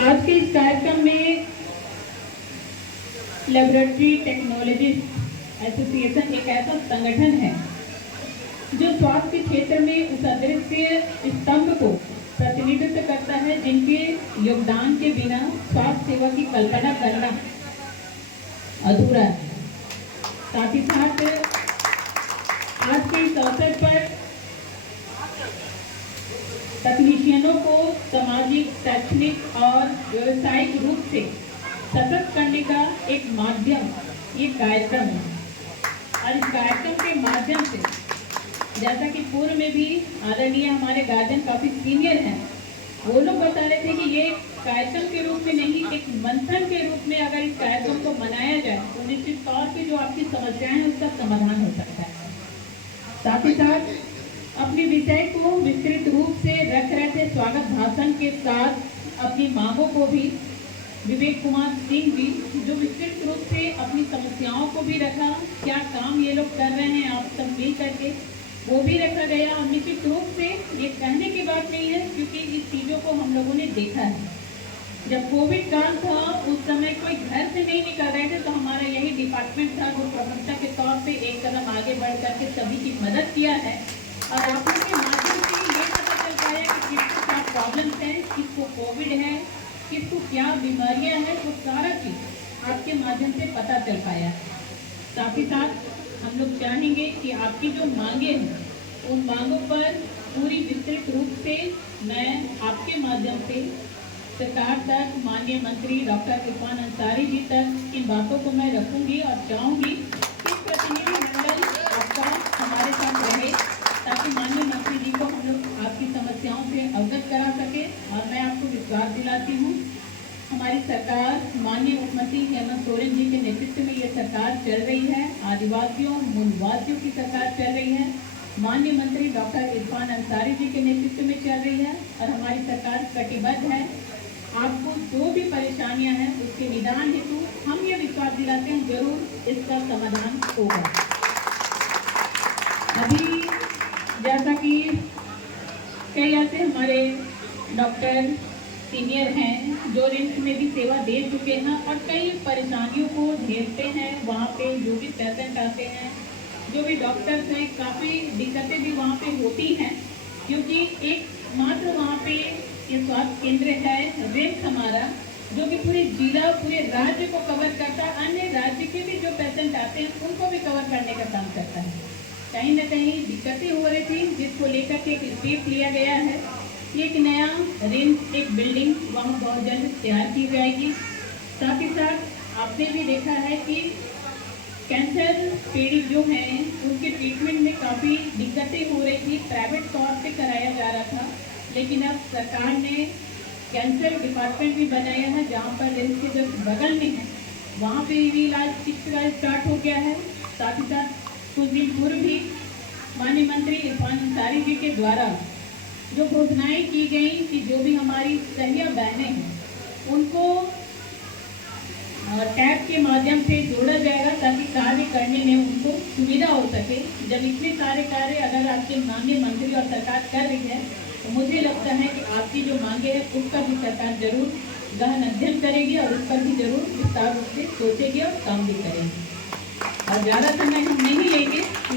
आज के इस कार्यक्रम में लेबोरेटरी टेक्नोलॉजिस्ट एसोसिएशन एक ऐसा संगठन है जो स्वास्थ्य क्षेत्र में उस अदृश्य स्तंभ को प्रतिनिधित्व करता है जिनके योगदान के बिना स्वास्थ्य सेवा की कल्पना करना अधूरा है। साथ ही साथ आज के इस अवसर पर तकनीशियनों को सामाजिक, शैक्षणिक और व्यावसायिक रूप से सशक्त करने का एक माध्यम ये कार्यक्रम है। और इस कार्यक्रम के माध्यम से जैसा कि पूर्व में भी आदरणीय हमारे गार्जियन काफी सीनियर हैं, वो लोग बता रहे थे कि ये कार्यक्रम के रूप में नहीं, एक मंथन के रूप में अगर इस कार्यक्रम को मनाया जाए तो निश्चित तौर पे जो आपकी समस्याएं हैं उसका समाधान हो सकता है। साथ ही साथ अपने विषय को विस्तृत रूप से रख रहे थे स्वागत भाषण के साथ अपनी मांगों को भी विवेक कुमार सिंह जी जो विस्तृत रूप से अपनी समस्याओं को भी रखा, क्या काम ये लोग कर रहे हैं आप सब मिल करके वो भी रखा गया। और निश्चित रूप से ये कहने की बात नहीं है क्योंकि इस चीज़ों को हम लोगों ने देखा है। जब कोविड काल था उस समय कोई घर से नहीं निकल रहे थे तो हमारा यही डिपार्टमेंट था जो प्रशंसा के तौर पे एक कदम आगे बढ़ करके सभी की मदद किया है। और आप लोगों के माध्यम से ये पता चल पाया कि किसको क्या प्रॉब्लम्स हैं, किसको कोविड है, किसको क्या बीमारियां हैं, वो सारा चीज़ आपके माध्यम से पता चल पाया। साथ ही साथ हम लोग चाहेंगे कि आपकी जो मांगे हैं उन मांगों पर पूरी विस्तृत रूप से मैं आपके माध्यम से सरकार तक, माननीय मंत्री डॉक्टर इरफान अंसारी जी तक इन बातों को मैं रखूंगी और चाहूँगी कि प्रतिनिधिमंडल आपका हमारे साथ रहे ताकि माननीय मंत्री जी को हम लोग आपकी समस्याओं से अवगत करा सके। और मैं आपको विश्वास दिलाती हूँ हमारी सरकार माननीय मुख्यमंत्री हेमंत सोरेन जी के नेतृत्व में ये सरकार चल रही है। आदिवासियों, मूलवासियों की सरकार चल रही है, माननीय मंत्री डॉक्टर इरफान अंसारी जी के नेतृत्व में चल रही है और हमारी सरकार कटिबद्ध है। आपको जो भी परेशानियां हैं उसके निदान हेतु हम ये विश्वास दिलाते हैं जरूर इसका समाधान होगा। अभी जैसा कि कई ऐसे हमारे डॉक्टर सीनियर हैं जो रिम्स में भी सेवा दे चुके हैं और कई परेशानियों को झेलते हैं। वहाँ पे जो भी पेशेंट आते हैं, जो भी डॉक्टर्स हैं, काफ़ी दिक्कतें भी वहाँ पे होती हैं क्योंकि एक मात्र वहाँ पे ये स्वास्थ्य केंद्र है रिम्स हमारा जो कि पूरे जिला, पूरे राज्य को कवर करता है। अन्य राज्य के भी जो पेशेंट आते हैं उनको भी कवर करने का काम करता है। कहीं ना कहीं दिक्कतें हो रही थी जिसको लेकर के एक स्टेप लिया गया है। एक नया रिम्स, एक बिल्डिंग वहाँ बहुत जल्द तैयार की जाएगी। साथ ही साथ आपने भी देखा है कि कैंसर पीड़ित जो हैं उनके ट्रीटमेंट में काफ़ी दिक्कतें हो रही थी, प्राइवेट तौर पे कराया जा रहा था, लेकिन अब सरकार ने कैंसर डिपार्टमेंट भी बनाया है जहाँ पर रिम्स के जब बगल में है वहाँ पे भी इलाज किस स्टार्ट हो गया है। साथ ही साथ कुछ दिन पूर्व भी माननीय मंत्री इरफान अंसारी जी के द्वारा जो घोषणाएं की गई कि जो भी हमारी सहिया बहनें हैं उनको टैब के माध्यम से जोड़ा जाएगा ताकि कार्य करने में उनको सुविधा हो सके। जब इतने सारे कार्य अगर आपके माननीय मंत्री और सरकार कर रही है तो मुझे लगता है कि आपकी जो मांगे है उसका भी सरकार जरूर गहन अध्ययन करेगी और उस पर भी जरूर विस्तार रूप से सोचेगी और काम भी करेगी। और ज़्यादा समय हम नहीं लेंगे।